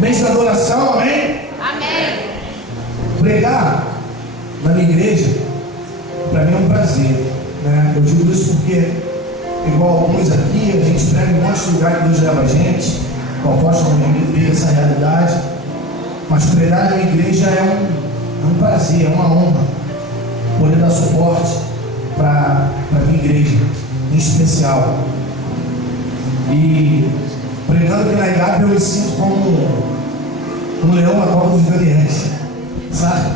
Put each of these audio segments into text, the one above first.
Mês da adoração, amém? Amém. Pregar na minha igreja, para mim é um prazer, né? Eu digo isso porque, igual alguns aqui, a gente prega em um monte de lugar que Deus leva a gente, o apóstolo vive essa realidade, mas pregar na minha igreja é um prazer, é uma honra poder dar suporte para a minha igreja, em especial. E pregando aqui na IGAP eu me sinto como um leão na cova dos Daniéis, sabe?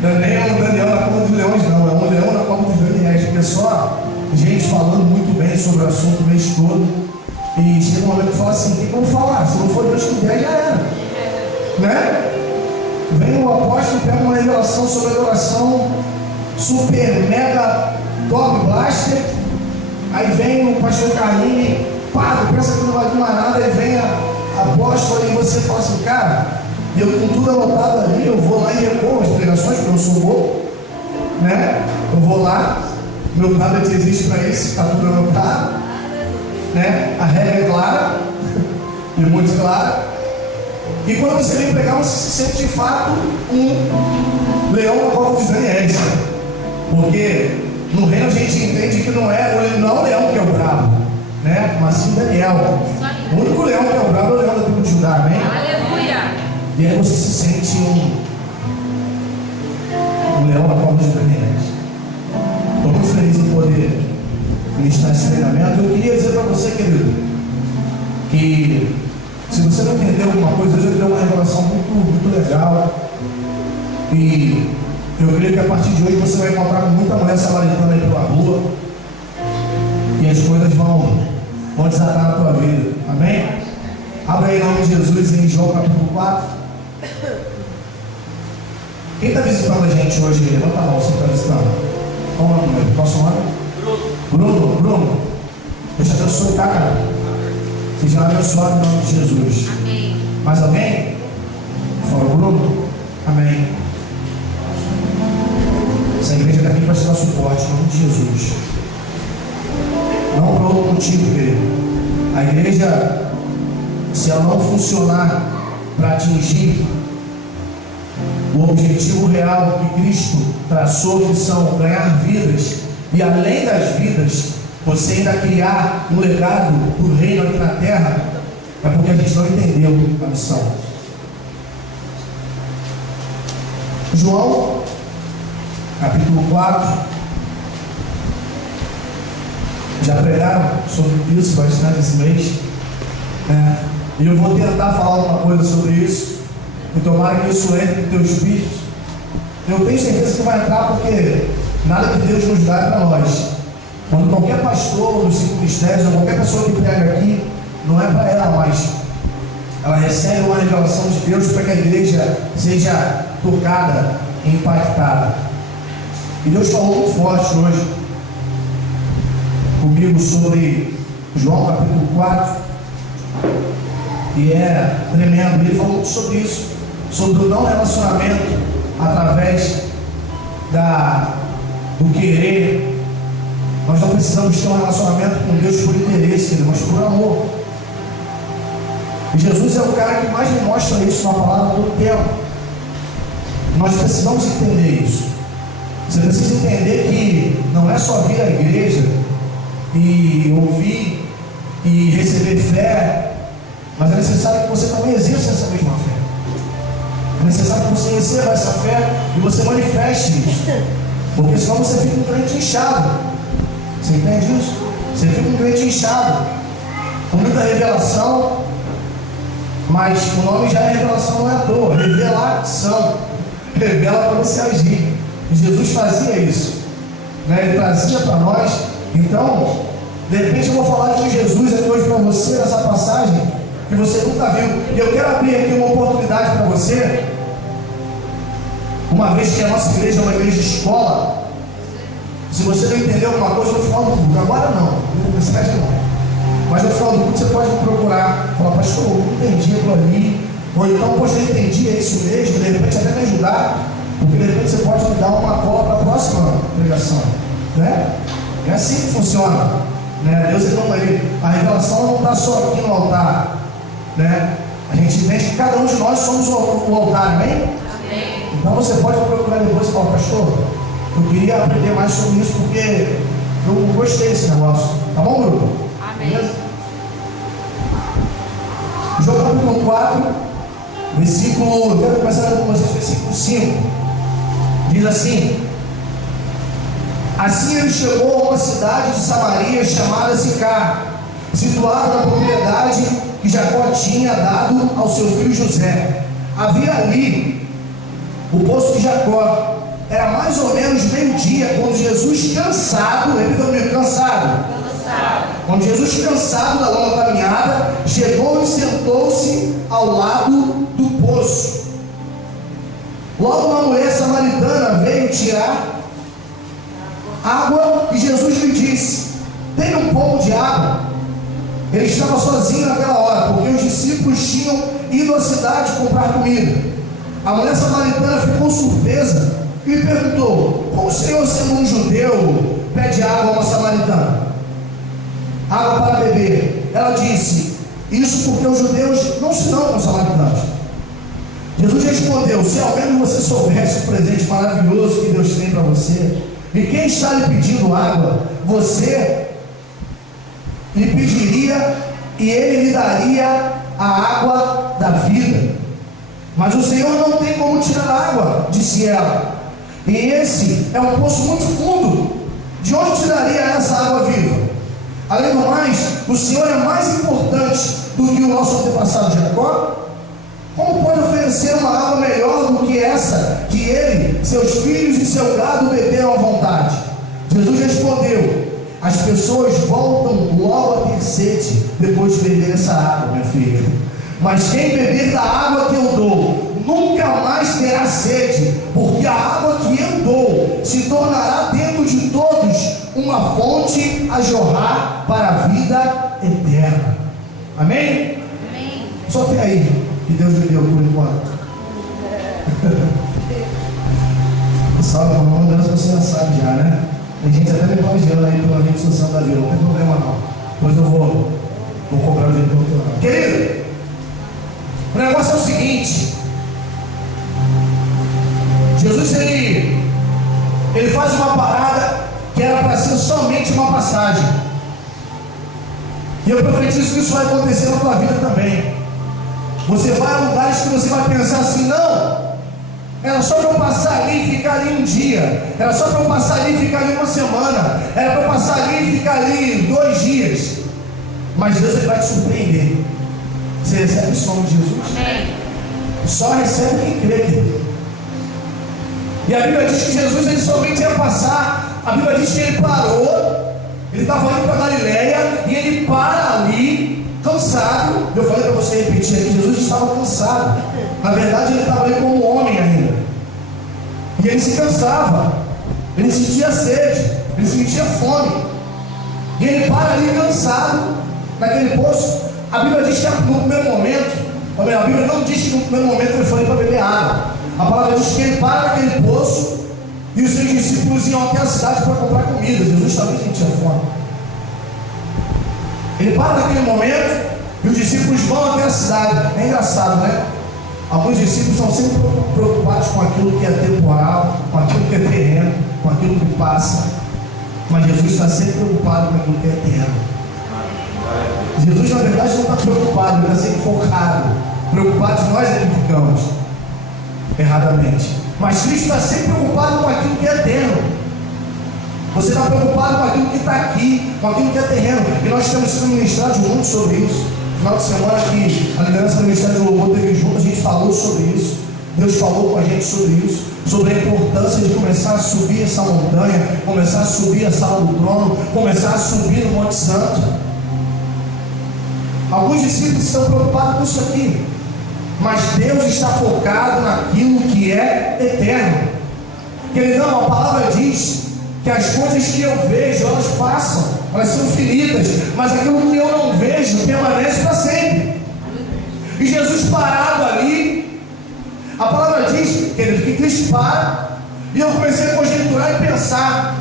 Não é nem um Daniel na cova dos leões, não, é um leão na cova dos Daniéis, porque é só gente falando muito bem sobre o assunto o mês todo. E chega um momento que fala assim: o que eu vou falar? Se não for Deus que der, já era, né? Vem o apóstolo, pega uma revelação sobre adoração super mega top blaster. Aí vem o pastor Carlinhos, pá, pensa que não vai vir mais nada. Aí vem a apóstola e você fala assim: cara, eu com tudo anotado ali, eu vou lá e recorro as pregações, porque eu sou bobo, né? Eu vou lá, meu tablet existe para isso, está tudo anotado, né? A regra é clara e muito clara. E quando você vem pregar, você se sente de fato um leão na cova dos Daniéis, porque no reino a gente entende que não é o leão que é o bravo, né? Mas sim Daniel. O único leão que é o bravo é o leão da tribo de Judá, amém? Aleluia. E aí você se sente um leão na cova dos Daniéis. Estou muito feliz em poder ministrar esse treinamento. Eu queria dizer para você, querido, que se você não entendeu alguma coisa, hoje eu dei uma revelação muito legal. E eu creio que a partir de hoje você vai encontrar muita mulher samaritana aí pela rua. E as coisas vão desatar na tua vida. Amém? Abra aí em nome de Jesus em João capítulo 4. Quem está visitando a gente hoje? Levanta a mão, você está visitando. Qual o nome? Qual o seu nome? Bruno. Deixa Deus soltar, cara. Seja abençoado em nome de Jesus. Amém. Mais alguém? Fala, Bruno. Amém. Essa igreja está aqui para te dar suporte em nome de Jesus. Não por outro motivo, querido. A igreja, se ela não funcionar para atingir o objetivo real que Cristo traçou, que são ganhar vidas, e além das vidas, você ainda criar um legado do reino aqui na terra, é porque a gente não entendeu a missão. João, capítulo 4. Já pregaram sobre isso bastante esse mês, né? E eu vou tentar falar alguma coisa sobre isso, e tomara que isso entre no teu espírito. Eu tenho certeza que vai entrar, porque nada que Deus nos dá é para nós. Quando qualquer pastor dos 5 mistérios, ou qualquer pessoa que prega aqui, não é para ela mais. Ela recebe uma revelação de Deus para que a igreja seja tocada, impactada. E Deus falou muito forte hoje comigo sobre João capítulo 4. E é tremendo. Ele falou muito sobre isso, sobre o não relacionamento através do querer. Nós não precisamos ter um relacionamento com Deus por interesse, mas por amor. E Jesus é o cara que mais demonstra isso na palavra todo tempo. Nós precisamos entender isso. Você precisa entender que não é só vir à igreja e ouvir e receber fé, mas é necessário que você também exerça essa mesma fé. É necessário que você receba essa fé e você manifeste isso, porque senão você fica um crente inchado. Você entende isso? Você fica um crente inchado, com muita revelação, mas o nome já é revelação, não é à toa. Revelação, revela para você agir. E Jesus fazia isso, né? Ele trazia para nós. Então, de repente eu vou falar de Jesus aqui hoje para você, nessa passagem que você nunca viu. E eu quero abrir aqui uma oportunidade para você, uma vez que a nossa igreja é uma igreja de escola. Se você não entendeu alguma coisa, no final do culto, agora não, mas no final do culto você pode me procurar, falar: pastor, eu não entendi aquilo ali, ou então, poxa, eu entendi, é isso mesmo, de repente até me ajudar, porque de repente você pode me dar uma cola para a próxima pregação, né? É assim que funciona, né? Deus, a revelação não está só aqui no altar, né? A gente entende que cada um de nós somos o altar, amém? Amém. Então você pode procurar depois e falar, pastor, eu queria aprender mais sobre isso porque eu gostei desse negócio. Tá bom, grupo? Amém. Beleza? João capítulo 4, versículo, eu quero começar com vocês, versículo 5. Diz assim: assim ele chegou a uma cidade de Samaria chamada Sicar, situada na propriedade que Jacó tinha dado ao seu filho José. Havia ali o poço de Jacó. Era mais ou menos meio-dia, quando Jesus, cansado, repita comigo, cansado. Quando Jesus, cansado da longa caminhada, chegou e sentou-se ao lado do poço. Logo uma mulher samaritana veio tirar água e Jesus lhe disse: tem um pouco de água. Ele estava sozinho naquela hora, porque os discípulos tinham ido à cidade comprar comida. A mulher samaritana ficou surpresa e lhe perguntou: como o Senhor, sendo um judeu, pede água a uma samaritana? Água para beber. Ela disse: isso porque os judeus não se dão com os samaritanos. Jesus respondeu: se ao menos você soubesse o presente maravilhoso que Deus tem para você, e quem está lhe pedindo água, você lhe pediria e ele lhe daria a água da vida. Mas o Senhor não tem como tirar água, disse ela, e esse é um poço muito fundo. De onde tiraria essa água viva? Além do mais, o Senhor é mais importante do que o nosso antepassado Jacó. Como pode oferecer uma água melhor do que essa, que ele, seus filhos e seu gado beberam à vontade? Jesus respondeu: as pessoas voltam logo a ter sede depois de beber essa água, minha filha. Mas quem beber da água que eu dou, nunca mais terá sede, porque a água que eu dou se tornará dentro de todos uma fonte a jorrar para a vida eterna. Amém? Amém. Só tem aí que Deus me deu por enquanto. Salve, irmão, Deus, você já sabe já, né? Tem gente até me elogiando aí pela rede social da vida, não tem problema não. Depois eu vou cobrar o jeito do outro lado. Querido, o negócio é o seguinte: Jesus ele faz uma parada que era para ser somente uma passagem. E eu profetizo que isso vai acontecer na tua vida também. Você vai a lugares que você vai pensar assim: não, era só para eu passar ali e ficar ali um dia, era só para eu passar ali e ficar ali uma semana, era para eu passar ali e ficar ali 2 dias. Mas Deus ele vai te surpreender. Você recebe o nome de Jesus? Amém. Só recebe quem crê, querido. E a Bíblia diz que Jesus ele somente ia passar. A Bíblia diz que ele parou. Ele estava indo para Galileia e ele para ali, cansado. Eu falei para você repetir aqui: Jesus estava cansado. Na verdade, ele estava ali como homem ainda. E ele se cansava. Ele sentia sede. Ele sentia fome. E ele para ali cansado, naquele poço. A Bíblia diz que no primeiro momento, a Bíblia não diz que no primeiro momento ele foi para beber água. A palavra diz que ele para naquele poço e os seus discípulos iam até a cidade para comprar comida. Jesus também sentia fome. Ele para naquele momento e os discípulos vão até a cidade. É engraçado, né? Alguns discípulos são sempre preocupados com aquilo que é temporal, com aquilo que é terreno, com aquilo que passa. Mas Jesus está sempre preocupado com aquilo que é eterno. Jesus, na verdade, não está preocupado, ele está sempre focado. Preocupados nós é que ficamos erradamente. Mas Cristo está sempre preocupado com aquilo que é eterno. Você está preocupado com aquilo que está aqui, com aquilo que é terreno. E nós temos sido ministrados muito sobre isso. No final de semana que a liderança do Ministério do Louvor teve junto, a gente falou sobre isso. Deus falou com a gente sobre isso, sobre a importância de começar a subir essa montanha, começar a subir a sala do trono, começar a subir no Monte Santo. Alguns discípulos estão preocupados com isso aqui, mas Deus está focado naquilo que é eterno. Queridão, a palavra diz que as coisas que eu vejo, elas passam, elas são finitas, mas aquilo que eu não vejo permanece para sempre. E Jesus parado ali, a palavra diz, querido, que Cristo para, e eu comecei a conjecturar e pensar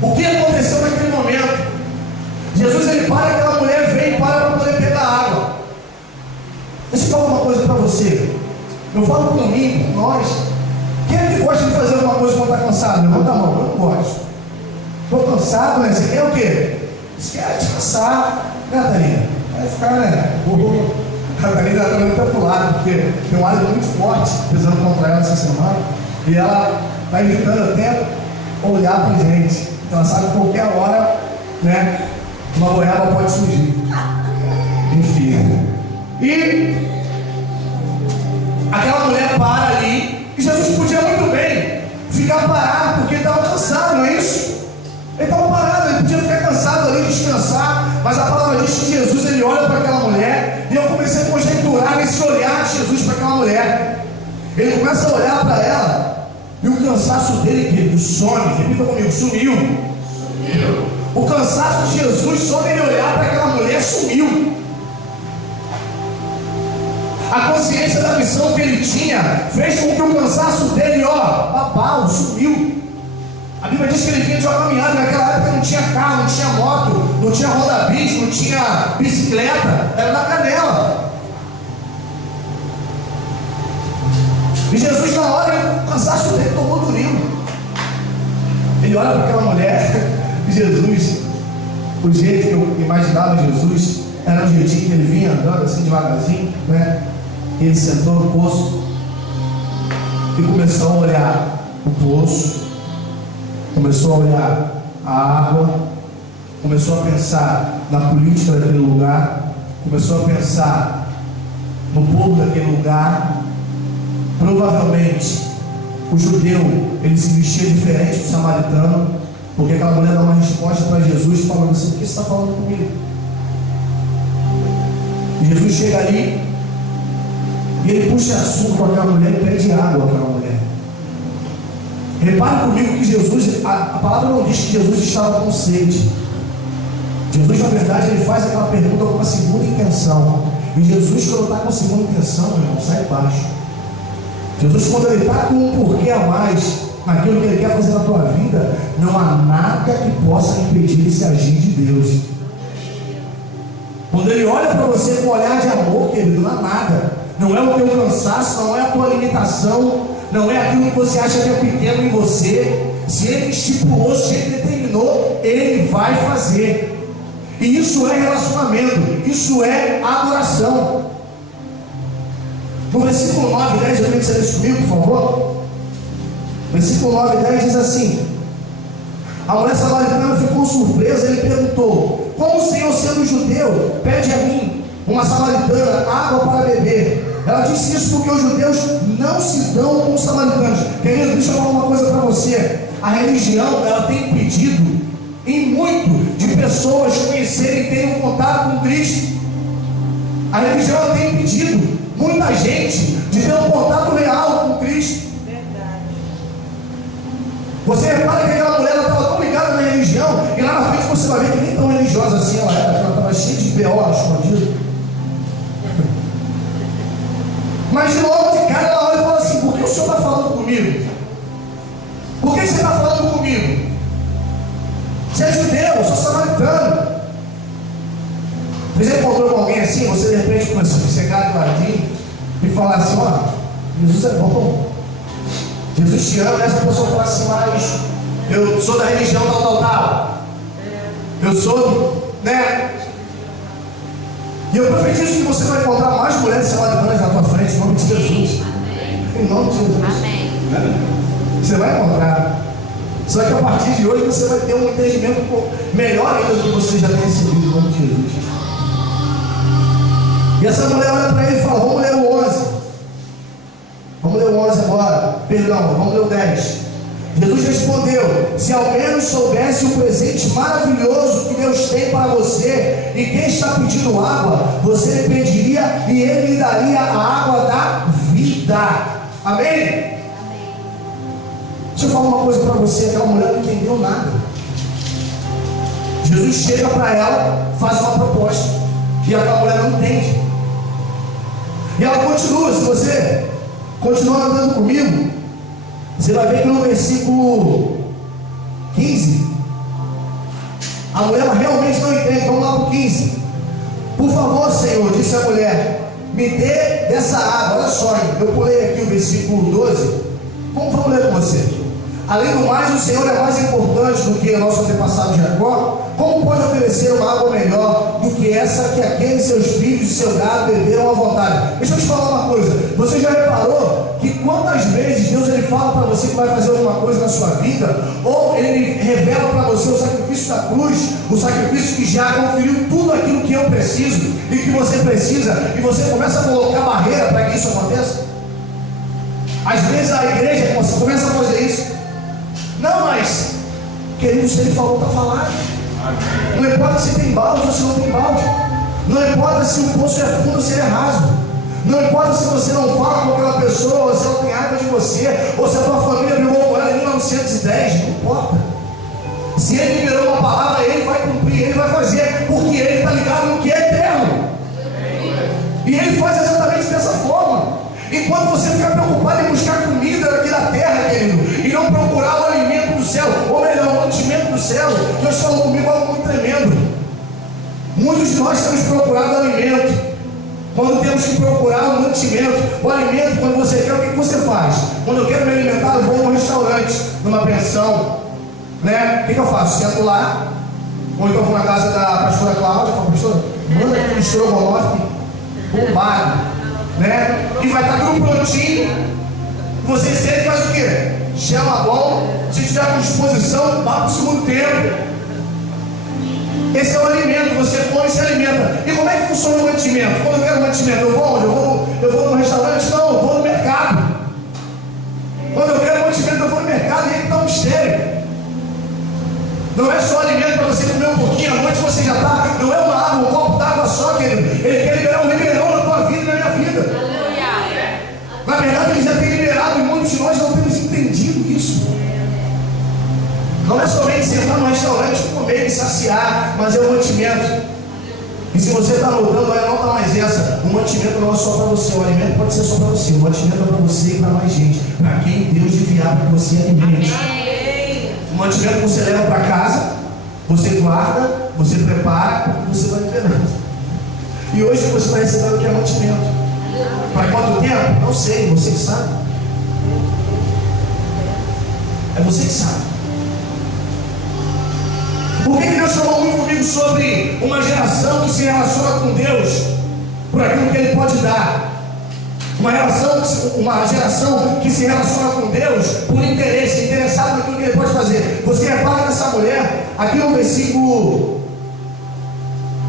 o que aconteceu naquele momento. Jesus ele para, aquela mulher vem e para poder pegar água. para você. Eu falo comigo, nós. Quem é que gosta de fazer alguma coisa quando está cansado? Levanta a mão, eu não gosto. Estou cansado, né? Você quer o quê? Você quer descansar, né, Thalina? Vai ficar, né? A Thalina está olhando até pro lado, porque tem um hálito muito forte, precisando contra ela essa semana. E ela está evitando até olhar para a gente. Ela sabe que qualquer hora, né, uma goiaba pode surgir. Enfim. E aquela mulher para ali, e Jesus podia muito bem ficar parado, porque ele estava cansado, não é isso? Ele estava parado, ele podia ficar cansado ali, descansar, mas a palavra diz que Jesus, ele olha para aquela mulher, e eu comecei a conjecturar nesse olhar de Jesus para aquela mulher. Ele começa a olhar para ela, e o cansaço dele, querido, some, repita comigo, sumiu. O cansaço de Jesus, só dele olhar para aquela mulher, sumiu. A consciência da missão que ele tinha fez com que o cansaço dele, babau, sumiu. A Bíblia diz que ele vinha de uma caminhada. Naquela época não tinha carro, não tinha moto, não tinha roda-bis, não tinha bicicleta, era na canela. E Jesus, na hora, o cansaço dele tomou durinho. Ele olha para aquela mulher, e Jesus, o jeito que eu imaginava Jesus, era um jeitinho que ele vinha andando assim devagarzinho, né? E ele sentou no poço e começou a olhar o poço, começou a olhar a água, começou a pensar na política daquele lugar, começou a pensar no povo daquele lugar. Provavelmente o judeu, ele se vestia diferente do samaritano, porque aquela mulher dá uma resposta para Jesus falando assim: por que você está falando comigo? E Jesus chega ali e ele puxa assunto com aquela mulher e pede água àquela mulher. Repare comigo que Jesus, a palavra não diz que Jesus estava com sede. Jesus, na verdade, ele faz aquela pergunta com uma segunda intenção. E Jesus, quando está com a segunda intenção, meu irmão, sai baixo. Jesus, quando ele está com um porquê a mais naquilo que ele quer fazer na tua vida, não há nada que possa impedir esse agir de Deus. Quando ele olha para você com um olhar de amor, querido, não há nada. Não é o teu cansaço, não é a tua limitação, não é aquilo que você acha que é pequeno em você. Se ele estipulou, se ele determinou, ele vai fazer. E isso é relacionamento, isso é adoração. No versículo 9 e 10, eu queria que você lesse comigo, por favor. Versículo 9 e 10 diz assim: a mulher samaritana ficou surpresa, ele perguntou: como o Senhor, sendo judeu, pede a mim, uma samaritana, água para beber? Ela disse isso porque os judeus não se dão com os samaritanos. Querido, deixa eu falar uma coisa para você. A religião, ela tem impedido em muito de pessoas conhecerem e terem um contato com Cristo. A religião, ela tem impedido muita gente de ter um contato real com Cristo. Verdade. Você repara que aquela mulher estava tão ligada na religião, e lá na frente você vai ver que nem tão religiosa assim ela era, ela estava cheia de B.O. escondido. Mas de logo de cara ela olha e fala assim: por que o senhor está falando comigo? Por que você está falando comigo? Você é judeu, eu sou samaritano. Você já encontrou com alguém assim? Você de repente começou a chegar do ladinho e falar assim: Jesus é bom, Jesus te ama. E essa pessoa fala assim: mas eu sou da religião tal. Eu sou, né? E eu profetizo que você vai encontrar mais mulheres samaritanas na tua frente, em nome de Jesus. Em nome de Jesus. Amém. Você vai encontrar. Só que a partir de hoje você vai ter um entendimento melhor ainda do que você já tem recebido, em nome de Jesus. E essa mulher olha para ele e fala: vamos ler o 11. Vamos ler o 11 agora. Perdão, vamos ler o 10. Jesus respondeu: se ao menos soubesse o presente maravilhoso que Deus tem para você, e quem está pedindo água, você lhe pediria e ele lhe daria a água da vida. Amém? Amém. Deixa eu falar uma coisa para você: aquela mulher não entendeu nada. Jesus chega para ela, faz uma proposta, e aquela mulher não entende. E ela continua. Se você continuar andando comigo, você vai ver que no versículo 15, a mulher realmente não entende. Vamos lá para o 15. Por favor, Senhor, disse a mulher, me dê dessa água. Olha só, eu pulei aqui o versículo 12. Vamos ler com você. Além do mais, o Senhor é mais importante do que o nosso antepassado Jacó. Como pode oferecer uma água melhor do que essa que aqueles seus filhos e seu gado beberam à vontade? Deixa eu te falar uma coisa. Você já reparou que quantas vezes Deus ele fala para você que vai fazer alguma coisa na sua vida, ou ele revela para você o sacrifício da cruz, o sacrifício que já conferiu tudo aquilo que eu preciso e que você precisa, e você começa a colocar barreira para que isso aconteça? Às vezes a igreja começa a fazer isso. Não, mas, querido, se ele falou, está falado. Não importa se tem balde ou se não tem balde. Não importa se o poço é fundo ou se ele é raso. Não importa se você não fala com aquela pessoa, ou se ela tem raiva de você, ou se a tua família brigou com ela em 1910. Não importa. Se ele liberou uma palavra, ele vai cumprir, ele vai fazer, porque ele está ligado no que é eterno. E ele faz exatamente dessa forma. Enquanto você ficar preocupado em buscar comida aqui da terra, querido, e não procurar o alimento do céu, ou melhor, o mantimento do céu, Deus falou comigo algo muito tremendo. Muitos de nós temos procurado alimento, quando temos que procurar o mantimento. O alimento, quando você quer, o que você faz? Quando eu quero me alimentar, eu vou num restaurante, numa pensão, né? O que eu faço? Sento lá, ou então vou na casa da pastora Cláudia, falo, pastora, manda aquele estrogonofe bombado, né? E vai estar tudo prontinho. Você sempre faz o quê? Chama a bola. Se tiver com disposição, vá para o segundo tempo. Esse é o alimento. Você come e se alimenta. E como é que funciona o mantimento? Quando eu quero mantimento, eu vou onde? Eu vou no restaurante? Não, eu vou no mercado. Quando eu quero mantimento, eu vou no mercado. E aí que está o mistério. Não é só alimento para você comer um pouquinho. À noite você já está. Não é uma água, um copo d'água só, querido. Ele quer liberar um ribeirão na tua vida e na minha vida. Na verdade, ele já tem liberado, e muitos de nós não temos entendido isso. Não é somente sentar no restaurante, comer e saciar, mas é o mantimento. E se você está anotando, vai anotar mais essa. O mantimento não é só para você, o alimento pode ser só para você. O mantimento é para você e para mais gente. Para quem Deus enviar para que você alimente. O mantimento você leva para casa, você guarda, você prepara, você vai liberando. E hoje você vai receber o que é mantimento. Para quanto tempo? Não sei, você que sabe. É você que sabe. Por que Deus falou muito comigo sobre uma geração que se relaciona com Deus por aquilo que Ele pode dar? Uma geração que se relaciona com Deus por interesse, interessado naquilo que Ele pode fazer. Você repara nessa mulher, aqui no versículo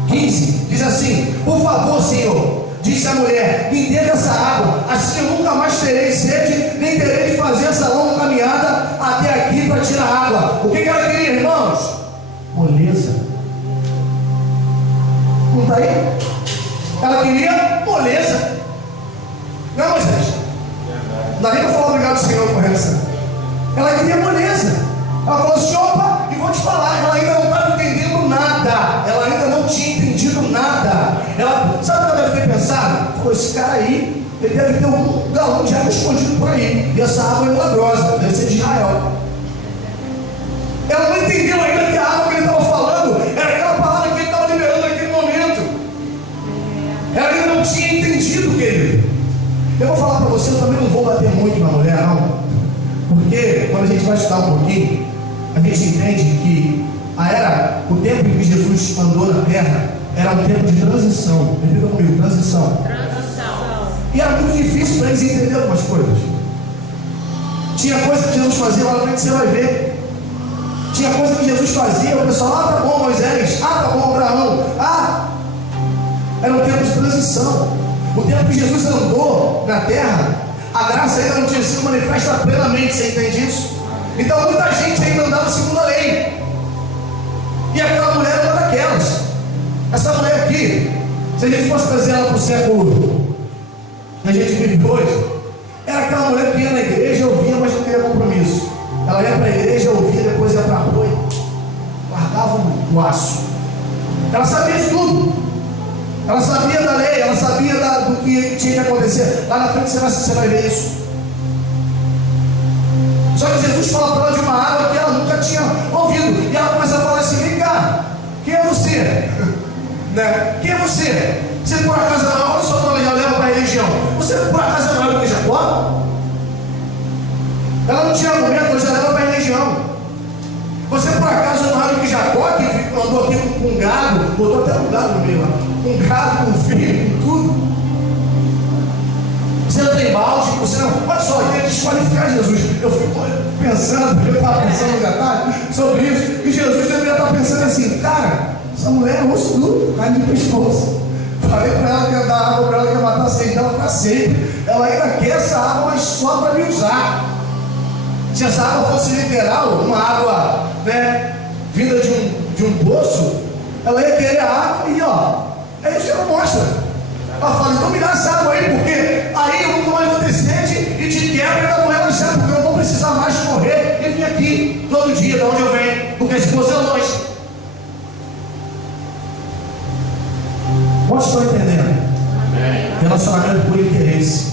15, diz assim: por favor, Senhor, disse a mulher, me dê essa água, assim eu nunca mais terei sede, nem terei de fazer essa longa caminhada até aqui para tirar água. O que ela queria, irmãos? Moleza. Não está aí? Ela queria moleza. Não é, Moisés? Não dá nem para falar obrigado, Senhor, por essa. Ela queria moleza. Ela falou assim: opa, e vou te falar, ela ainda não estava entendendo nada. Ela ainda não tinha entendido nada. Ela, sabe o que ela deve ter pensado? Falou: esse cara aí, ele deve ter um galão de água escondido por aí. E essa água é milagrosa, deve ser de Israel. Ela não entendeu ainda que a água que ele estava falando era aquela palavra que ele estava liberando naquele momento. Ela ainda não tinha entendido, querido. Eu vou falar para você, eu também não vou bater muito na mulher, não. Porque quando a gente vai estudar um pouquinho, a gente entende que o tempo em que Jesus andou na terra era um tempo de transição. Repita comigo: transição. E era muito difícil para eles entenderem algumas coisas. Tinha coisa que Jesus fazia, lá na frente você vai ver. Tinha coisa que Jesus fazia, o pessoal: ah, tá bom, Moisés, ah, tá bom, Abraão, ah. Era um tempo de transição. O tempo que Jesus andou na terra, a graça ainda não tinha sido manifesta plenamente, você entende isso? Então muita gente ainda andava segundo a lei. E aquela mulher era uma daquelas. Essa mulher aqui, se a gente fosse trazer ela para o século que a gente vive hoje, era aquela mulher que ia na igreja, ouvia, mas não queria compromisso. Ela ia para a igreja, ouvia, depois ia para a rua e guardava o aço. Ela sabia de tudo. Ela sabia da lei, ela sabia do que tinha que acontecer. Lá na frente você vai ver isso. Só que Jesus fala para ela de uma água que ela nunca tinha ouvido. E ela começa a falar assim: vem cá, quem é você? Né? Quem é você? Você por acaso não? Olha só, ela já leva para Você por acaso é maior do que Jacó? Ela não tinha argumento, ela já leva para a religião. Você por acaso é maior do que Jacó, que andou aqui com gado, botou até um gado no meio lá, com gado, com filho, com tudo. Você não tem balde, você não. Olha só, tem que desqualificar Jesus. Eu fico pensando, eu estava pensando no detalhe sobre isso, que Jesus deveria estar pensando assim, cara, essa mulher é osso duro, carne de pescoço. Falei para ela que ia dar água para ela, que ia matar a sede dela para sempre. Ela ainda quer essa água, mas só para me usar. Se essa água fosse literal, uma água, né, vinda de um poço, ela ia querer a água e ó, é isso que ela mostra. Ela fala, então me dá essa água aí, porque aí eu nunca mais vou ter sede e te quebra e ainda vou relaxar, porque eu não vou precisar mais correr e vir aqui todo dia, de onde eu venho, porque a esposa é longe. Vocês estão entendendo? Relacionamento por interesse,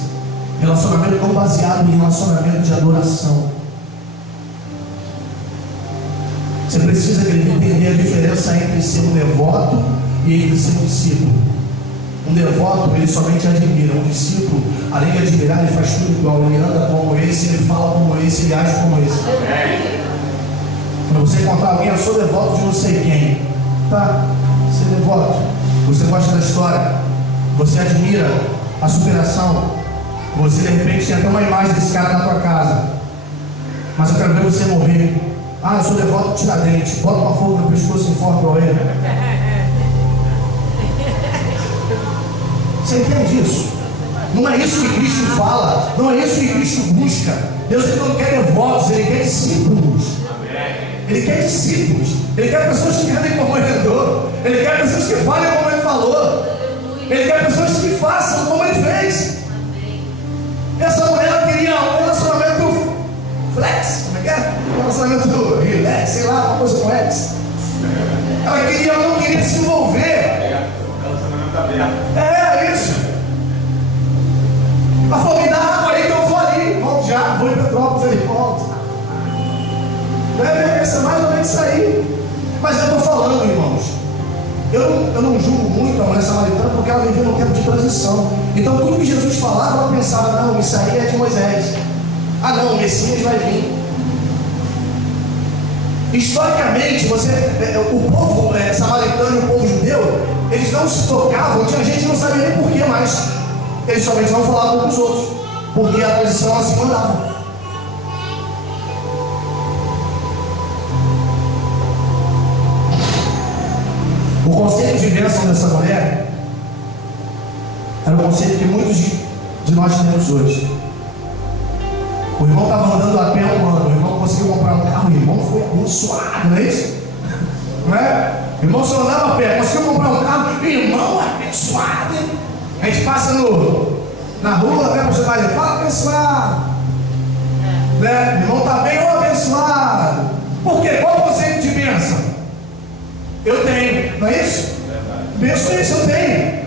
relacionamento não baseado em relacionamento de adoração. Você precisa entender a diferença entre ser um devoto e entre ser um discípulo. Um devoto, ele somente admira. Um discípulo, além de admirar, ele faz tudo igual. Ele anda como esse, ele fala como esse, ele age como esse. Para você encontrar alguém, eu sou devoto de não sei quem. Tá, ser devoto. Você gosta da história, você admira a superação, você de repente tem até uma imagem desse cara na tua casa, mas eu quero ver você morrer. Ah, eu sou devoto de Tiradentes, bota uma fogo no pescoço e enforca o ele. Você entende isso? Não é isso que Cristo fala, não é isso que Cristo busca. Deus ele não quer devotos, ele quer discípulos. Ele quer discípulos, ele quer pessoas que andem como ele andou, ele quer pessoas que falem como ele falou, ele quer pessoas que façam como ele fez. Essa mulher ela queria um relacionamento flex, como é que é? Um relacionamento relax, sei lá, uma coisa com ex. Ela não queria se envolver. Relacionamento aberto. É isso. Ela falou, me dá água aí que eu vou ali, volto já, vou em Petrópolis, ele volta. Deve ser mais ou menos isso aí. Mas eu estou falando, irmãos, eu não julgo muito a mulher samaritana, porque ela vivia num tempo de transição. Então tudo que Jesus falava, ela pensava, não, isso aí é de Moisés. Ah não, o Messias vai vir. Historicamente, o povo samaritano e o povo judeu, eles não se tocavam, tinha gente que não sabia nem porquê, mas eles somente não falavam com os outros, porque a tradição assim mandava. O conceito de bênção dessa mulher era o conceito que muitos de nós temos hoje. O irmão estava andando a pé um ano, o irmão conseguiu comprar um carro, o irmão foi abençoado, não é isso? Não é? O irmão só andava a pé, conseguiu comprar um carro, irmão abençoado, hein? A gente passa na rua, né, você vai dizer, fala abençoado. Né? O irmão está bem, ô abençoado. Por quê? Qual o conceito de bênção? Eu tenho, não é isso? Bênção é isso, eu tenho.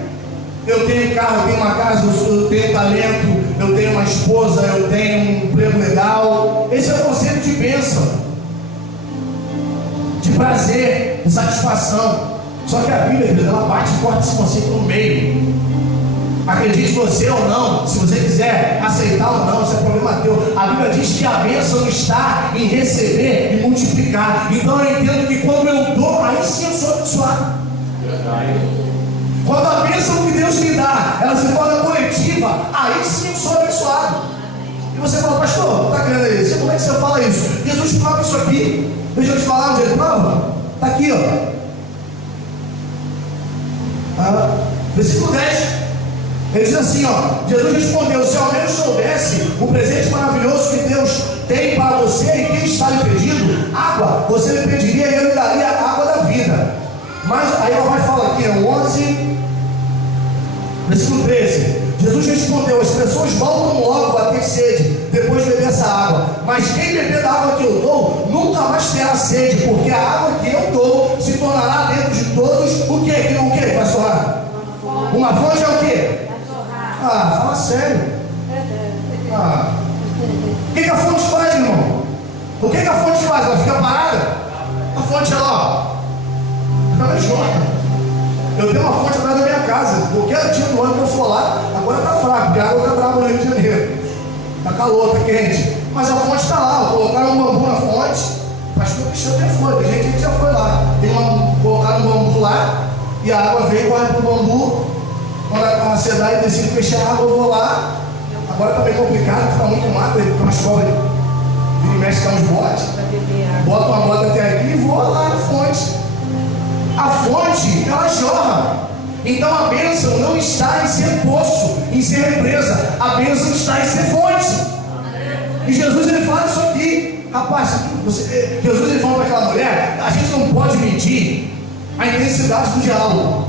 Eu tenho carro, eu tenho uma casa, eu tenho talento, eu tenho uma esposa, eu tenho um emprego legal. Esse é o conceito de bênção, de prazer, de satisfação. Só que a Bíblia, ela bate forte esse conceito no meio. Acredite você ou não, se você quiser aceitar ou não, isso é problema teu. A Bíblia diz que a bênção está em receber e multiplicar. Então eu entendo que quando eu dou, aí sim eu sou abençoado. Quando a bênção que Deus me dá, ela se torna coletiva, aí sim eu sou abençoado. E você fala, pastor, está querendo isso? Como é que você fala isso? Jesus prova isso aqui. Deixa eu te falar onde ele prova. Está aqui, ó. Versículo 10. Ele diz assim, ó, Jesus respondeu, se ao menos soubesse o presente maravilhoso que Deus tem para você e quem está lhe pedindo, água, você lhe pediria e eu lhe daria a água da vida. Mas aí ela vai falar aqui, 11, versículo 13. Jesus respondeu, as pessoas voltam logo a ter sede, depois de beber essa água. Mas quem beber da água que eu dou, nunca mais terá sede, porque a água que eu dou se tornará dentro de todos, o que? O que vai tornar? Uma fonte é o quê? Ah, fala sério. O que a fonte faz, irmão? O que a fonte faz? Ela fica parada? A fonte ela jorra. Eu tenho uma fonte atrás da minha casa. Qualquer dia do ano que eu for lá, agora está fraco, porque a água está brava no Rio de Janeiro. Está calor, está quente. Mas a fonte está lá. Colocaram um bambu na fonte. Pastor Cristiano já foi, tem gente que já foi lá. Colocaram um bambu lá e a água veio, corre para o bambu. Quando a ansiedade decide fechar a água, eu vou lá. Agora está bem complicado, está muito mato, tem umas cobras, vira e mexe, tem uns botes. Bota uma bota até aqui e voa lá na fonte. A fonte, ela jorra. Então a bênção não está em ser poço, em ser represa. A bênção está em ser fonte. E Jesus ele fala isso aqui. Rapaz, Jesus ele fala para aquela mulher: a gente não pode medir a intensidade do diálogo.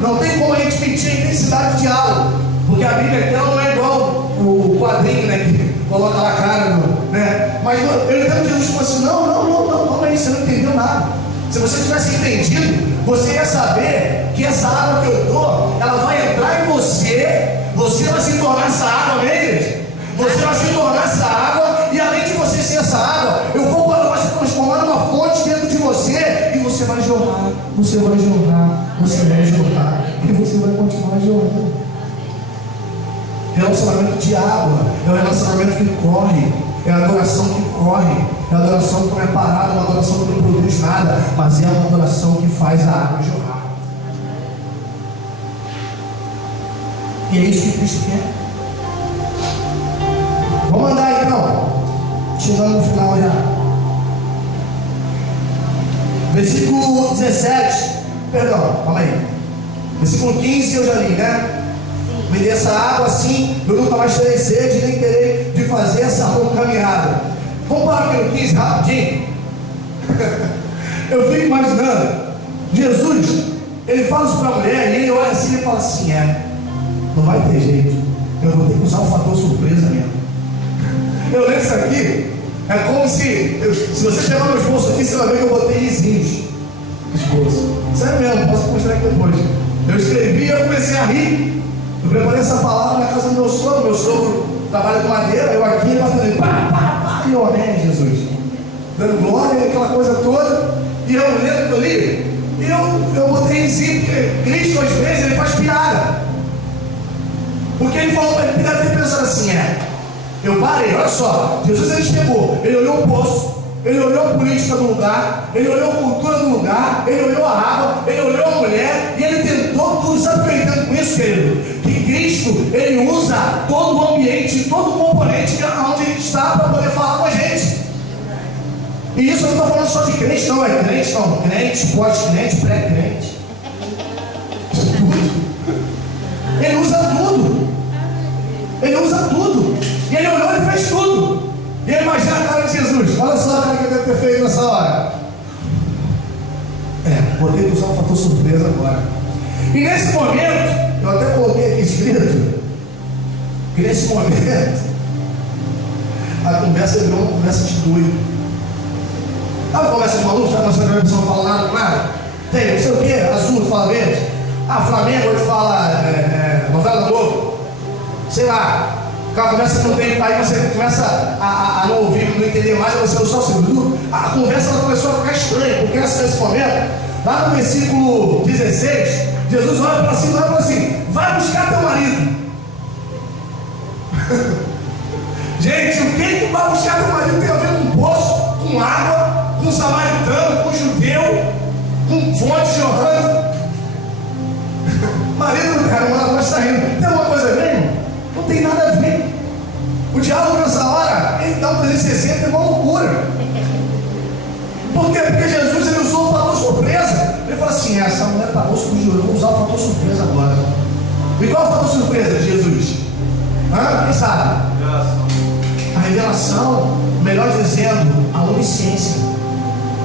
Não tem como a gente medir a intensidade do diálogo. Porque a Bíblia aquela não é igual o quadrinho, né? Que coloca lá a cara, né? Mas eu entendo Jesus falou assim: não, aí você não entendeu nada. Se você tivesse entendido, você ia saber que essa água que eu dou, ela vai entrar em você. Você vai se tornar essa água, amém, igreja? Você vai se tornar essa água, e além de você ser essa água, eu vou se transformar numa fonte dentro de você, e você vai jorrar, você vai jorrar, você vai jorrar, e você vai continuar jorrando. Relacionamento de água é o relacionamento que corre, é a adoração que corre, é a adoração que não é parada, é uma adoração que não produz nada, mas é uma adoração que faz a água jorrar. E é isso que Cristo quer. Vamos andar então, chegando no final já. Versículo 17, perdão, calma aí. Versículo 15 eu já li, né? Me dê essa água assim, eu nunca mais terei sede, nem terei de fazer essa longa caminhada. Vamos parar aqui no 15 rapidinho. Eu fico imaginando, Jesus, ele fala isso para a mulher, e ele olha assim e fala assim: não vai ter jeito, eu vou ter que usar o fator surpresa mesmo. Eu lembro isso aqui, é como se você pegar meu esboço aqui, você vai ver que eu botei risinhos no esboço. Sério mesmo, posso mostrar aqui depois. Eu escrevi e eu comecei a rir. Eu preparei essa palavra na casa do meu sogro trabalha com madeira, eu aqui, batendo pá, e eu, amém, Jesus, dando glória, aquela coisa toda, e eu lembro que eu li, e eu botei em si, porque Cristo às vezes ele faz piada, porque ele falou, ele deve ter pensado assim: eu parei, olha só, Jesus ele chegou, ele olhou o poço, ele olhou a política do lugar, ele olhou a cultura do lugar, ele olhou a água, ele olhou a mulher, e ele tentou tudo. Sabe o que eu entendo com isso, querido? Que Cristo, ele usa todo o ambiente, todo o componente onde ele está para poder falar com a gente. E isso eu não estou falando só de crente, não, é crente, não, crente, pós-crente, pré-crente. Tudo. Ele usa tudo. Ele usa tudo. E ele olhou e fez tudo. E ele imagina a cara de Jesus. Olha só a cara que ele deve ter feito nessa hora. Vou ter que usar um fator surpresa agora. E nesse momento, eu até coloquei aqui escrito, que nesse momento, a conversa virou uma conversa de doido. Sabe a conversa de maluco? Sabe que a pessoa não fala nada com nada? Tem, não sei o que, azul fala verde. Flamengo ele fala novela da Globo. Sei lá. Aquela conversa que não tem, aí você começa a não ouvir, não entender mais, você não só se gruda. A conversa ela começou a ficar estranha, porque nesse momento, lá no versículo 16, Jesus olha para cima e fala assim: vai buscar teu marido. Gente, o que vai buscar teu marido tem a ver com poço, com água, com samaritano, com judeu, com fonte jorrando? Marido, cara, uma voz está rindo. Tem alguma coisa a ver, irmão? Não tem nada a ver. O diálogo nessa hora, ele dá um 360, é uma loucura. Por quê? Porque Jesus ele usou o fator surpresa. Ele falou assim: essa mulher está moça com juro, vou usar o fator surpresa agora. E qual é o fator surpresa de Jesus? Quem sabe? A revelação, melhor dizendo, a onisciência.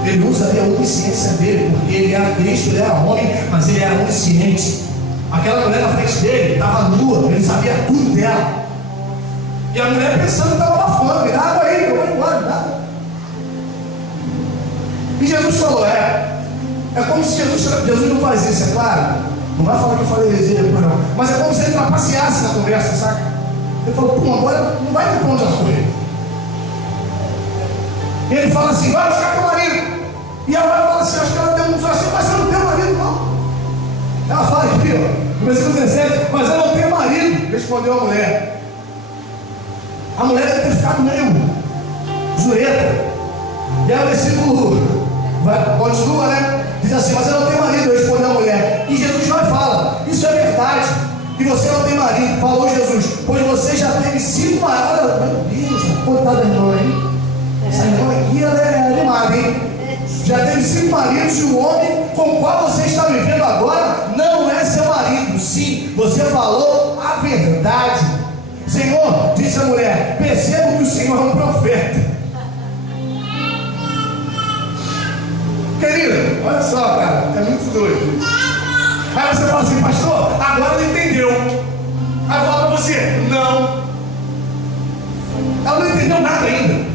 Ele usa ali a onisciência dele, porque ele era Cristo, ele era homem, mas ele era onisciente. Aquela mulher na frente dele estava nua, ele sabia tudo dela. E a mulher pensando que estava abafando: me dá água aí, eu vou embora, me dá. E Jesus falou: é como se Jesus não faz isso, é claro. Não vai falar que eu falei heresia depois não. Mas é como se ele trapaceasse na conversa, saca? Ele falou: pô, agora não vai ter pra onde ela foi. E ele fala assim: vai buscar teu marido. E ela vai falar assim: acho que ela tem um assim, mas você não tem marido não. Ela fala aqui, ó, no versículo 17, mas eu não tenho marido, respondeu a mulher. A mulher deve ter ficado meio jureta. E aí o versículo continua, né? Diz assim, mas eu não tenho marido, respondeu a mulher. E Jesus vai e fala, isso é verdade, que você não tem marido. Falou Jesus, pois você já teve 5 maridos. Meu Deus, coitada da irmã, hein? Essa irmã aqui, ela é animada, hein? Já teve 5 maridos e o homem com o qual você está vivendo agora não é seu marido. Sim, você falou a verdade. Senhor, disse a mulher, percebo que o Senhor é um profeta. Querido, olha só, cara, é muito doido. Aí você fala assim, pastor, agora ela entendeu. Aí fala pra você, não. Ela não entendeu nada ainda.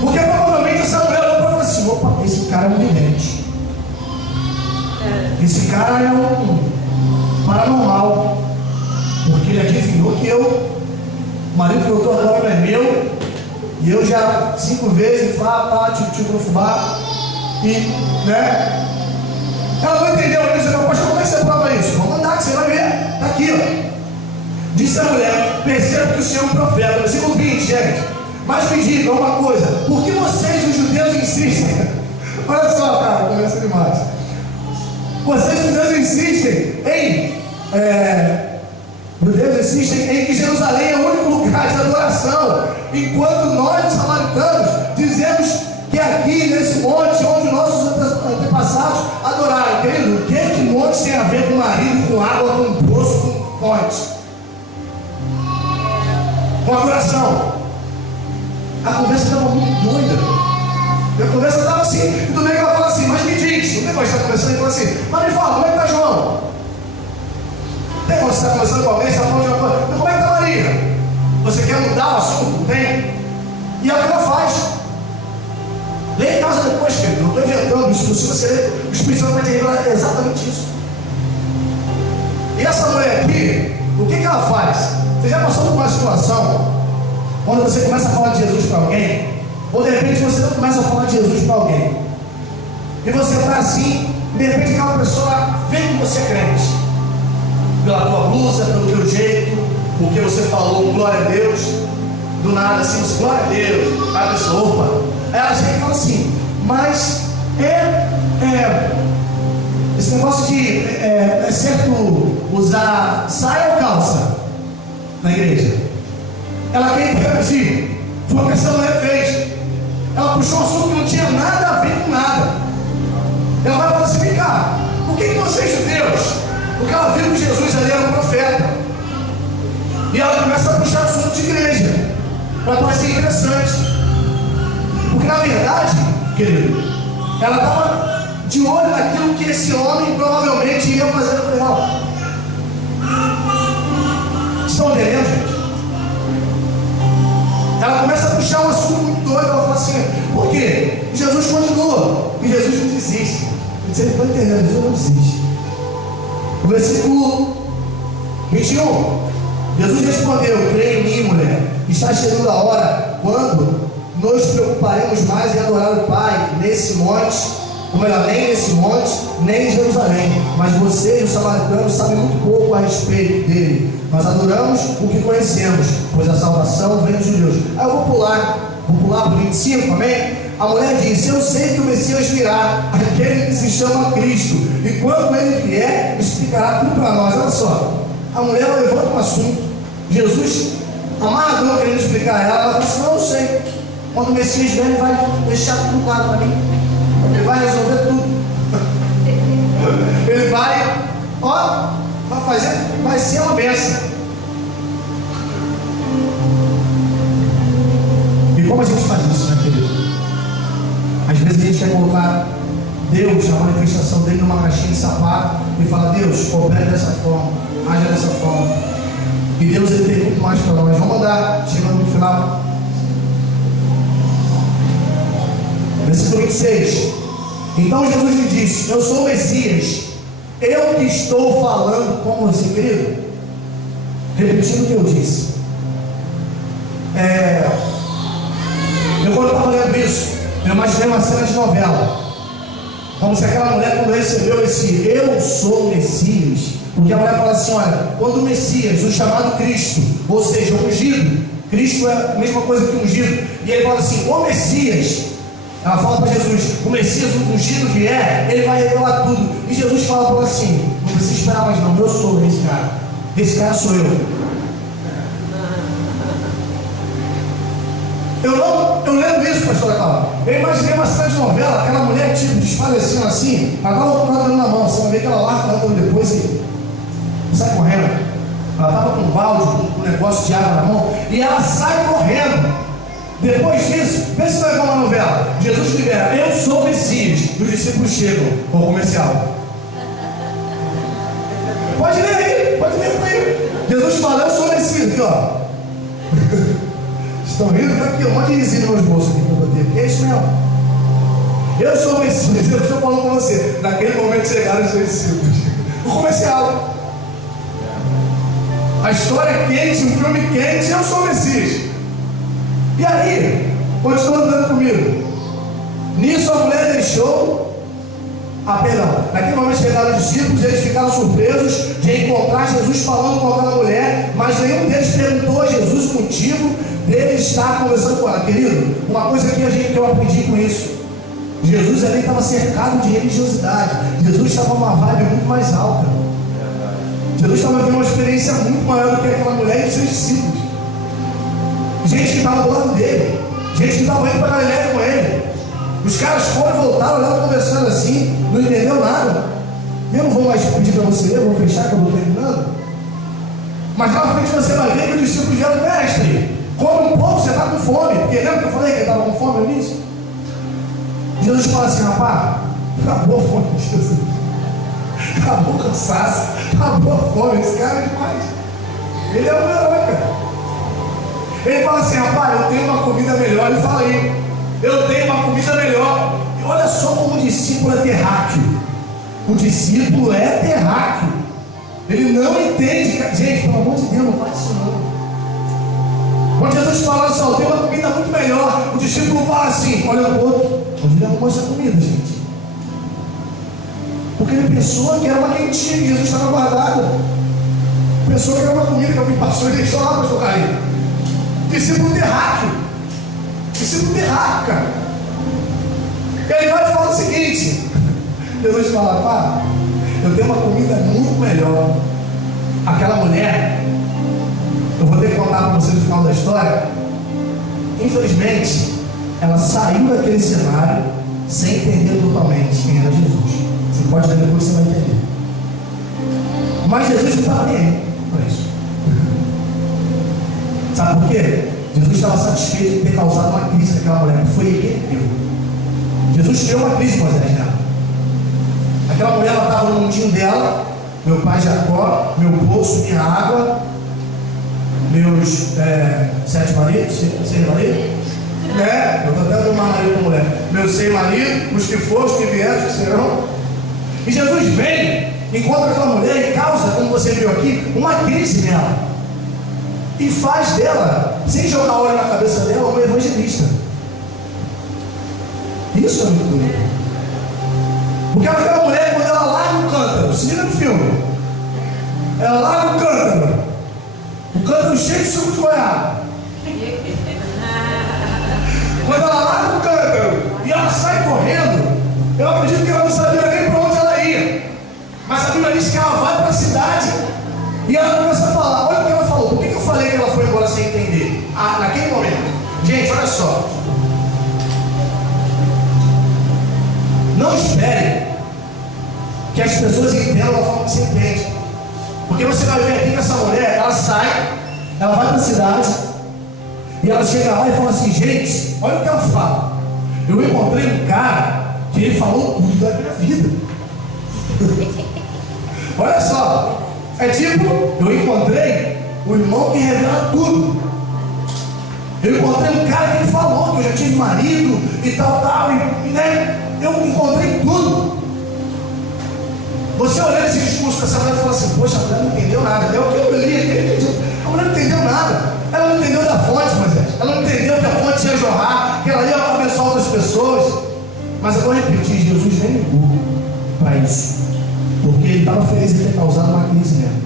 Porque provavelmente essa mulher olhou pra você assim, opa, esse cara é um vidente. Esse cara é um paranormal. Porque ele adivinhou que o marido que eu estou agora não é meu. E eu já 5 vezes falo, tipo no fubá. E, né? Ela não entendeu isso. Eu falei, pastor, como é que você prova isso? Vamos andar que você vai ver. Está aqui, ó. Disse a mulher, percebo que o Senhor é um profeta. Versículo 20, gente. Mas me diga uma coisa, por que vocês, os judeus, insistem? Olha só, cara, começa demais. Vocês, os judeus, insistem em que Jerusalém é o único lugar de adoração, enquanto nós, os samaritanos, dizemos que aqui nesse monte onde nossos antepassados adoraram. Querido, o que monte tem a ver com marido, com água, com poço, com fonte? Com adoração. A conversa estava muito doida. A conversa estava assim, e do meio ela fala assim, mas me diz, o negócio está conversando e fala assim, mas me fala, como é que está João? Tem quando você está conversando com alguém, você está falando de uma coisa, mas como é que está Maria? Você quer mudar o assunto? Tem. E é o que ela faz. Lê em casa depois, querido. Não estou inventando isso. Se você ler, o Espírito Santo vai te revelar exatamente isso. E essa mulher aqui, o que ela faz? Você já passou por uma situação quando você começa a falar de Jesus para alguém, ou de repente você não começa a falar de Jesus para alguém, e você está assim, de repente aquela pessoa vê que você é crente, pela tua blusa, pelo teu jeito, porque você falou glória a Deus, do nada assim, glória a Deus, a pessoa, opa, ela chega e fala assim, mas esse negócio de é certo usar saia ou calça na igreja? Ela quer interagir. Foi o que essa mulher fez. Ela puxou um assunto que não tinha nada a ver com nada. Ela vai falar assim, vem cá, por que vocês judeus? Porque ela viu que Jesus ali era um profeta. E ela começa a puxar assunto de igreja, para parecer interessante. Porque na verdade, querido, ela estava de olho naquilo que esse homem provavelmente ia fazer com ela. Estão entendendo, gente? Ela começa a puxar um assunto muito doido. Ela fala assim, por quê? E Jesus continua. E Jesus não desiste. Você não está entendendo, Jesus não desiste. O versículo 21. Jesus respondeu, creia em mim, mulher. Está chegando a hora quando nos preocuparemos mais em adorar o Pai nesse monte, ou melhor, nem nesse monte, nem em Jerusalém. Mas vocês, os samaritanos, sabem muito pouco a respeito dele. Nós adoramos o que conhecemos, pois a salvação vem dos judeus. Aí eu vou pular para o 25, amém? A mulher disse, eu sei que o Messias virá, aquele que se chama Cristo, e quando ele vier, explicará tudo para nós. Olha só, a mulher levanta um assunto, Jesus, amarradão, querendo explicar a ela fala assim, não, eu sei, quando o Messias vier, ele vai deixar tudo claro para mim, ele vai resolver tudo, ele vai, vai ser uma bênção. E como a gente faz isso, né, querido? Às vezes a gente quer colocar Deus, a manifestação dele, numa caixinha de sapato e falar, Deus, opera dessa forma, haja dessa forma. E Deus, ele tem muito mais para nós. Vamos andar, chegando no final. Versículo 26. Então Jesus lhe disse, eu sou o Messias, eu que estou falando com você, querido. Repetindo o que eu disse. Eu quando estava lendo isso, eu imaginei uma cena de novela. Como se aquela mulher, quando recebeu esse eu sou o Messias, porque a mulher fala assim, olha, quando o Messias, o chamado Cristo, ou seja, o ungido, Cristo é a mesma coisa que ungido, e ele fala assim, o Messias, ela fala para Jesus, o Messias, o ungido vier, ele vai revelar tudo, e Jesus fala para ela assim, não precisa esperar mais não, eu sou esse cara sou eu. Eu lembro isso, pastor Cláudio. Eu imaginei uma cena de novela, aquela mulher tipo desfalecendo assim, agora o outro na mão, você vai ver que ela larga depois e sai correndo. Ela estava com um balde, com um negócio de água na mão, e ela sai correndo. Depois disso, vê se não é igual uma novela. Jesus libera, eu sou o Messias, e os discípulos chegam ao comercial. Pode ler aí. Jesus fala, eu sou o Messias, aqui ó. Estão rindo? Está aqui, um monte de risinho nos meus bolsos aqui para bater. Que é isso mesmo? Eu sou o Messias, eu estou falando com você. Naquele momento chegaram os discípulos. O comercial. A história quente, um filme quente, eu sou o Messias. E aí, continua andando comigo. Nisso a mulher deixou. Naquele momento chegaram os discípulos, eles ficaram surpresos de encontrar Jesus falando com aquela mulher, mas nenhum deles perguntou a Jesus o motivo dele estar conversando com ela. Querido, uma coisa que eu aprendi com isso, Jesus ali estava cercado de religiosidade, Jesus estava numa vibe muito mais alta, Jesus estava vivendo uma experiência muito maior do que aquela mulher e os seus discípulos, gente que estava do lado dele, gente que estava indo para Galileia com ele. Os caras foram e voltaram, olharam conversando assim, não entendeu nada. Eu não vou mais pedir para você ler, eu vou fechar que eu estou terminando. Mas lá na frente você vai ver que os discípulos vieram, mestre, come um pouco, você está com fome. Porque lembra que eu falei que ele estava com fome no início? Jesus fala assim, rapaz, acabou a fome de Jesus. Acabou o cansaço, acabou a fome, esse cara é demais. Ele é um herói, cara. Ele fala assim, rapaz, eu tenho uma comida melhor. Ele fala aí, eu tenho uma comida melhor. E olha só como o discípulo é terráqueo. O discípulo é terráqueo. Ele não entende. Gente, pelo amor de Deus, não faz isso não. Quando Jesus fala assim, eu tenho uma comida muito melhor, o discípulo fala assim, olha o outro, onde ele arrumou essa comida, gente? Porque ele pensou que era uma quentinha que Jesus estava guardada. Pensou que era uma comida que alguém passou e deixou lá, pastor Caio. Discípulo terráqueo. Discípulo terráqueo, cara. Ele vai falar o seguinte: Jesus fala, pá, eu tenho uma comida muito melhor. Aquela mulher, eu vou ter que contar para vocês no final da história. Infelizmente, ela saiu daquele cenário sem entender totalmente quem era Jesus. Você pode ver depois, você vai entender. Mas Jesus não estava nem aí para isso. Sabe por quê? Jesus estava satisfeito de ter causado uma crise naquela mulher, que foi ele que deu. Jesus criou uma crise, Moisés, nela. Aquela mulher, ela estava no mundinho dela, meu pai Jacó, meu poço, minha água, meus 7 maridos, 6 maridos, né? Eu estou até dando uma marido para mulher. Meus 6 maridos, os que foram, os que vieram, os que serão. E Jesus vem, encontra aquela mulher e causa, como você viu aqui, uma crise nela. E faz dela, sem jogar óleo na cabeça dela, uma evangelista. Isso é muito bonito. Porque aquela mulher, quando ela larga o cântaro, se liga no filme, ela larga o cântaro cheio de suco de goiaba. Quando ela larga o cântaro e ela sai correndo, eu acredito que ela não sabia nem para onde ela ia. Mas a Bíblia diz que ela vai para a cidade e ela começa a falar. Olha o que ela falou. Por que eu falei que ela foi embora sem entender? Naquele momento. Gente, olha só. Não espere que as pessoas entendam da forma que você entende. Porque você vai ver aqui que essa mulher, ela sai, ela vai para a cidade e ela chega lá e fala assim, gente, olha o que ela fala. Eu encontrei um cara que ele falou tudo da minha vida. Olha só. É tipo, eu encontrei o irmão que revela tudo. Eu encontrei um cara que ele falou que eu já tive marido e tal, e né? Eu encontrei tudo. Você olhando esse discurso dessa mulher e fala assim, poxa, a mulher não entendeu nada. É o que eu li aqui. A mulher não entendeu nada. Ela não entendeu da fonte, Moisés. Ela não entendeu que a fonte ia jorrar, que ela ia abençoar outras pessoas. Mas eu vou repetir, Jesus nem ligou para isso, porque ele estava feliz em ter causado uma crise mesmo.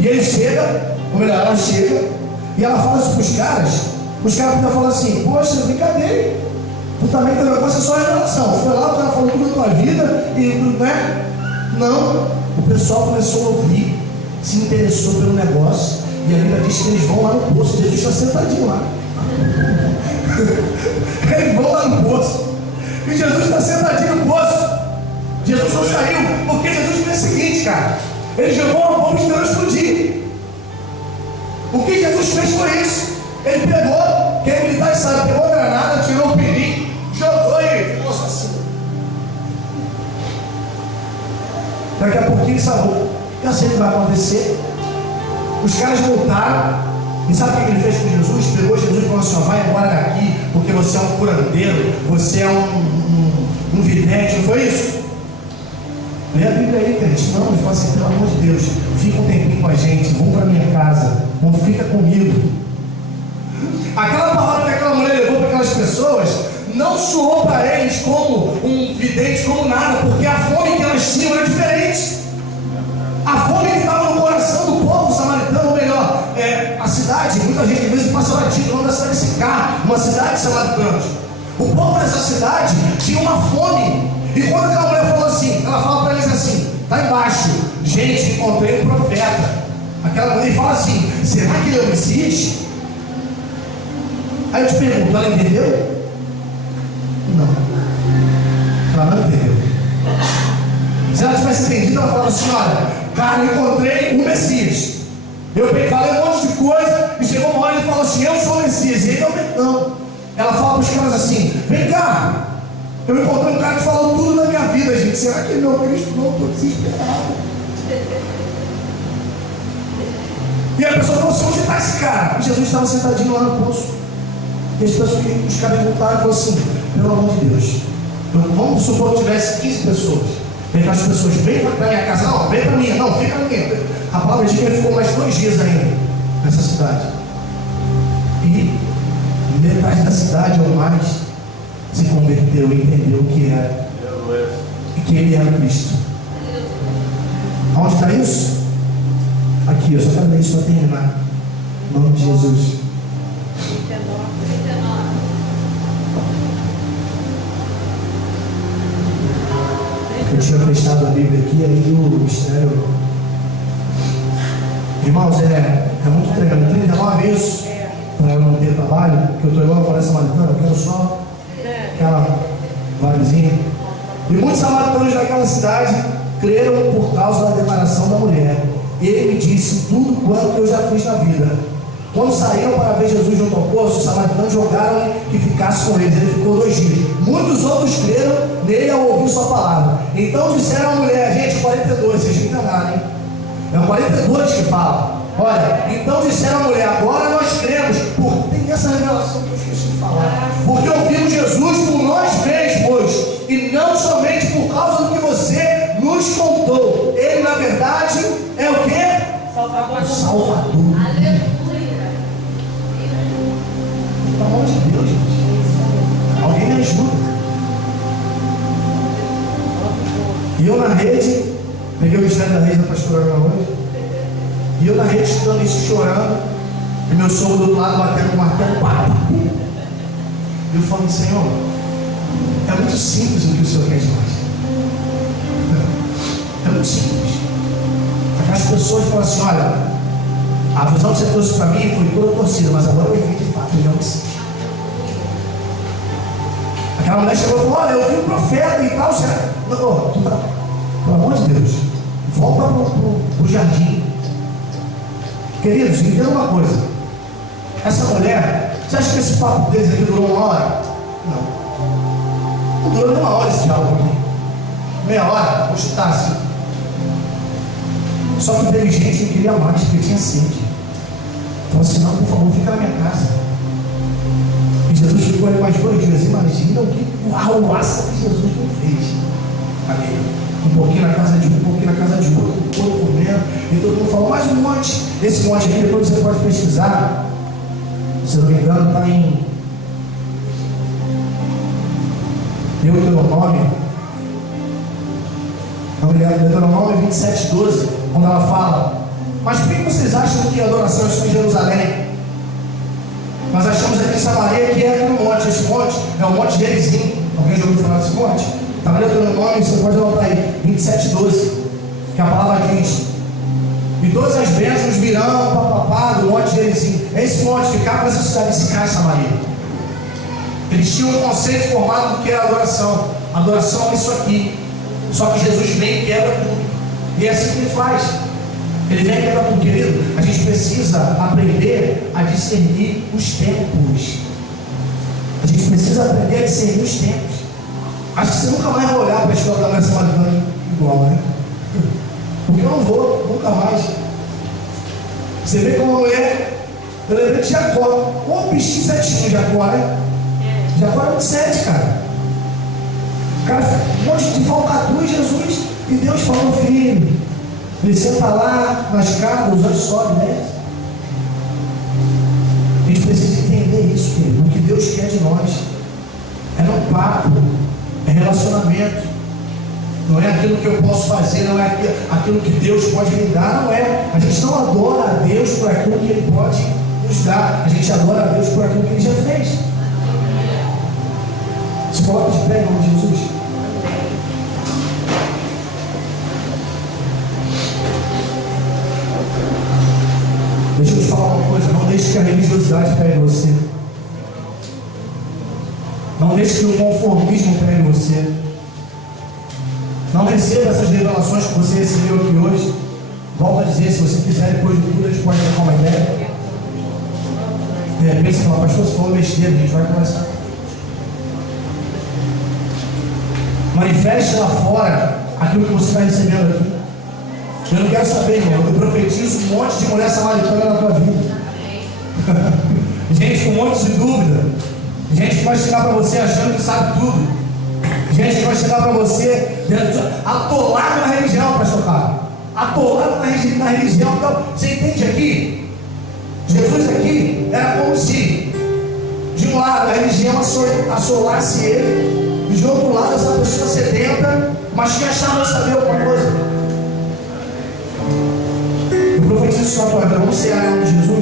E ele chega, ou melhor, ela chega, e ela fala isso para os caras podem falar assim: poxa, brincadeira, tu também tem negócio, é só revelação. Foi lá, o cara falou tudo da tua vida, e né? Não, o pessoal começou a ouvir, se interessou pelo negócio, e a Bíblia diz que eles vão lá no poço. Jesus está sentadinho lá. Eles vão lá no poço, e Jesus está sentadinho no poço. Jesus não saiu, porque Jesus fez o seguinte, cara: ele jogou uma bomba esperando explodir. O que Jesus fez foi isso. Ele pegou, quem é militar sabe, pegou a granada, tirou o perigo, jogou e ficou assim. Daqui a pouquinho ele salvou. Eu sei o que vai acontecer. Os caras voltaram, e sabe o que ele fez com Jesus? Pegou Jesus e falou assim: vai embora daqui, porque você é um curandeiro, você é um vidente, não foi isso? Lê a Bíblia aí, gente. Não, ele fala assim: pelo amor de Deus, fica um tempinho com a gente, vão para minha casa, não fica comigo. Aquela palavra que aquela mulher levou para aquelas pessoas não soou para eles como um vidente, como nada, porque a fome que elas tinham era diferente. A fome que estava no coração do povo samaritano, ou melhor, a cidade, muita gente às vezes passa batido, o nome da cidade é Sicar, uma cidade de samaritanos. O povo dessa cidade tinha uma fome. E quando aquela mulher falou assim, ela fala para eles assim: está embaixo, gente, encontrei um profeta. Aquela mulher fala assim: será que ele é o Messias? Aí eu te pergunto, ela entendeu? Não, ela não entendeu. Se ela tivesse entendido, ela falava assim: olha, cara, eu encontrei o Messias. Eu falei um monte de coisa, e chegou uma hora e ele falou assim: eu sou o Messias. E ele não. Ela fala para os caras assim: vem cá, eu encontrei um cara que falou tudo na minha vida, gente. Será que ele é o Cristo? Não, estou desesperado. E a pessoa falou assim: onde está esse cara? E Jesus estava sentadinho lá no poço. E os caras voltaram e falaram assim: pelo amor de Deus, vamos supor que tivesse 15 pessoas. Vem as pessoas: vem para minha casa. Não, vem para minha. Não, fica na minha. A palavra diz que ele ficou mais 2 dias ainda nessa cidade. E metade da cidade ou mais se converteu e entendeu que era, e que ele era Cristo. Aonde está isso? Aqui, eu só quero ler isso para terminar. Em nome de Jesus. Eu tinha prestado a Bíblia aqui, aí o mistério. Irmãos, é muito tremendo. 39 isso, para eu não ter trabalho, que eu estou igual a floresta samaritana, eu quero só aquela valezinha. E muitos samaritanos daquela cidade creram por causa da declaração da mulher. Ele me disse tudo quanto eu já fiz na vida. Quando saíram para ver Jesus junto ao poço, os samaritanos jogaram que ficasse com eles. Ele ficou 2 dias. Muitos outros creram nele ao ouvir sua palavra. Então disseram à mulher: gente, 42, vocês me enganaram, hein? É o 42 que fala. Olha, então disseram à mulher: agora nós cremos. Tem essa revelação que eu esqueci de falar. Porque ouvimos Jesus por nós mesmos, e não somente por causa do que você nos contou. Ele, na verdade, é o quê? Salvador. Aleluia. Pelo amor de Deus, gente. Alguém me ajuda. E eu na rede, peguei o mistério da rede da pastora hoje. E eu na rede estudando isso, chorando. E meu sogro do outro lado batendo com o martelo. E eu falando: Senhor, é muito simples o que o Senhor quer de nós. É muito simples. Aquelas pessoas falam assim: olha, a visão que você trouxe para mim foi toda torcida, mas agora eu vi de fato, ele é um Messias. Aquela mulher chegou e falou: olha, eu vi um profeta e tal. Não, pelo amor de Deus, volta para o jardim. Queridos, entenda uma coisa. Essa mulher, você acha que esse papo deles aqui durou 1 hora? Não durou nem 1 hora esse diálogo aqui. Meia hora, vou chutar assim. Só que teve gente que queria mais, porque tinha sede. Falou assim: não, por favor, fica na minha casa. E Jesus ficou ali mais 2 dias. Imagina o que arruaça que Jesus não fez. Ali, um pouquinho na casa de um, pouquinho na casa de outro, todo comendo. E todo mundo falou: mais um monte. Esse monte aqui, depois você pode pesquisar. Se não me engano, está em Deuteronômio 27:12, quando ela fala: mas por que vocês acham que a adoração é só em Jerusalém? Nós achamos aqui em Samaria, que é aqui no monte. Esse monte é o Monte Gerizim. Alguém já ouviu falar desse monte? Está no Deuteronômio, você pode anotar aí, 27:12, que a palavra diz: e todas as bênçãos virão do Monte Gerizim. É esse monte que ficava nessa cidade de Sicar, em Samaria. Eles tinham um conceito formado do que era adoração. Adoração é isso aqui. Só que Jesus vem e quebra tudo. E é assim que ele faz. Ele vem e quebra tudo, querido. A gente precisa aprender a discernir os tempos. A gente precisa aprender a discernir os tempos. Acho que você nunca mais vai olhar para a história da mulher samaritana igual, né? Porque eu não vou, nunca mais. Você vê como a mulher, eu lembrei de Jacó. Um bichinho certinho, Jacó, né? Jacó era 27, cara. Cara, um monte de falcatrua em Jesus. E Deus falou: filho, ele senta lá na escada, os olhos sobem, né? A gente precisa entender isso, filho. O que Deus quer de nós é não papo, é relacionamento. Não é aquilo que eu posso fazer, não é aquilo que Deus pode me dar, não é. A gente não adora a Deus por aquilo que Ele pode nos dar. A gente adora a Deus por aquilo que Ele já fez. Se coloca de pé em nome de Jesus. Deixa eu te falar uma coisa: não deixe que a religiosidade pegue você. Não deixe que o conformismo pegue você. Não receba essas revelações que você recebeu aqui hoje. Volto a dizer, se você quiser, depois de tudo, a gente pode trocar uma ideia. De repente você fala: pastor, você falou besteira, a gente vai conversar. Manifeste lá fora aquilo que você está recebendo aqui. Eu não quero saber, irmão. Eu profetizo um monte de mulher samaritana na tua vida. Gente com um monte de dúvida. Gente que vai chegar para você achando que sabe tudo. Gente que vai chegar para você atolado na religião, pastor Carlos. Atolado na religião. Então, você entende aqui? Jesus aqui era como se, de um lado, a religião assolasse ele, e de outro lado, essa pessoa sedenta, mas que achava saber alguma coisa. Eu profetizo isso na tua vida. Vamos cear em nome de Jesus.